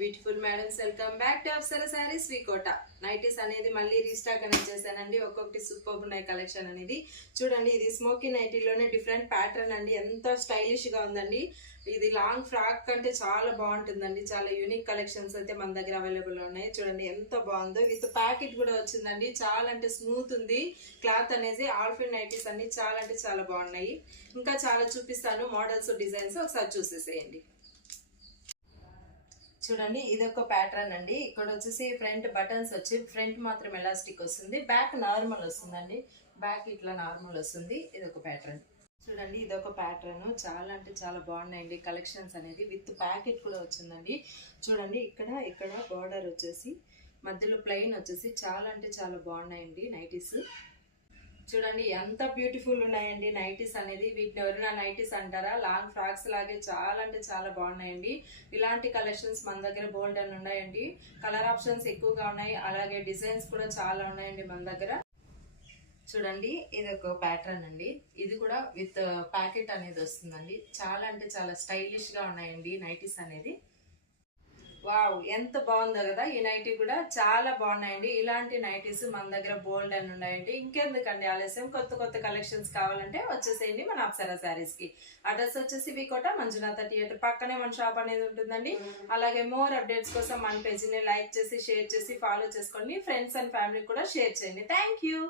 Beautiful madams, welcome back to Apsara saris V Kota. Nighties అనేది మళ్ళీ restock అనేది చేశానండి. ఒక్కొక్కటి సూపర్ ఉన్నాయి కలెక్షన్ అనేది. చూడండి, ఇది స్మోకీ నైటీలోనే డిఫరెంట్ ప్యాటర్న్ అండి. ఎంత స్టైలిష్ గా ఉందండి. ఇది లాంగ్ ఫ్రాక్ కంటే చాలా బాగుంటుందండి. చాలా యూనిక్ కలెక్షన్స్ అయితే మన దగ్గర అవైలబుల్ ఉన్నాయి. చూడండి ఎంత బాగుందో. విత్ ప్యాకెట్ కూడా వచ్చిందండి. చాలా అంటే స్మూత్ ఉంది క్లాత్ అనేది. ఆల్ఫిన్ నైటీస్ అన్ని చాలా అంటే చాలా బాగున్నాయి. ఇంకా చాలా చూపిస్తాను మోడల్స్, డిజైన్స్, ఒకసారి చూసేసేయండి. చూడండి, ఇది ఒక ప్యాటర్న్ అండి. ఇక్కడ వచ్చేసి ఫ్రంట్ బటన్స్ వచ్చి ఫ్రంట్ మాత్రం ఎలాస్టిక్ వస్తుంది, బ్యాక్ నార్మల్ వస్తుందండి. బ్యాక్ ఇట్లా నార్మల్ వస్తుంది. ఇది ఒక ప్యాటర్న్. చూడండి, ఇది ఒక ప్యాటర్న్. చాలా అంటే చాలా బాగున్నాయండి కలెక్షన్స్ అనేది. విత్ ప్యాకెట్ కూడా వచ్చిందండి. చూడండి, ఇక్కడ బార్డర్ వచ్చేసి మధ్యలో ప్లెయిన్ వచ్చేసి చాలా అంటే చాలా బాగున్నాయండి నైటీస్. చూడండి ఎంత బ్యూటిఫుల్ ఉన్నాయండి నైటీస్ అనేది. వీటిని ఎవరైనా నైటీస్ అంటారా? లాంగ్ ఫ్రాక్స్ లాగే చాలా అంటే చాలా బాగున్నాయండి. ఇలాంటి కలెక్షన్స్ మన దగ్గర బోల్డ్ అని ఉన్నాయండి. కలర్ ఆప్షన్స్ ఎక్కువగా ఉన్నాయి, అలాగే డిజైన్స్ కూడా చాలా ఉన్నాయండి మన దగ్గర. చూడండి, ఇది ఒక ప్యాటర్న్ అండి. ఇది కూడా విత్ ప్యాకెట్ అనేది వస్తుందండి. చాలా అంటే చాలా స్టైలిష్ గా ఉన్నాయండి నైటీస్ అనేది. వావ్, ఎంత బాగుందో కదా. ఈ నైటీ కూడా చాలా బాగున్నాయండి. ఇలాంటి నైటీస్ మన దగ్గర బోల్డ్ అని ఉన్నాయండి. ఇంకెందుకండి ఆలస్యం, కొత్త కొత్త కలెక్షన్స్ కావాలంటే వచ్చేసేయండి మన అప్సరా శారీస్ కి. అడ్రస్ వచ్చేసి వికోట, మంజునాథ థియేటర్ పక్కనే మన షాప్ అనేది ఉంటుందండి. అలాగే మోర్ అప్డేట్స్ కోసం మన పేజీని లైక్ చేసి, షేర్ చేసి, ఫాలో చేసుకోండి. ఫ్రెండ్స్ అండ్ ఫ్యామిలీ కూడా షేర్ చేయండి. Thank you.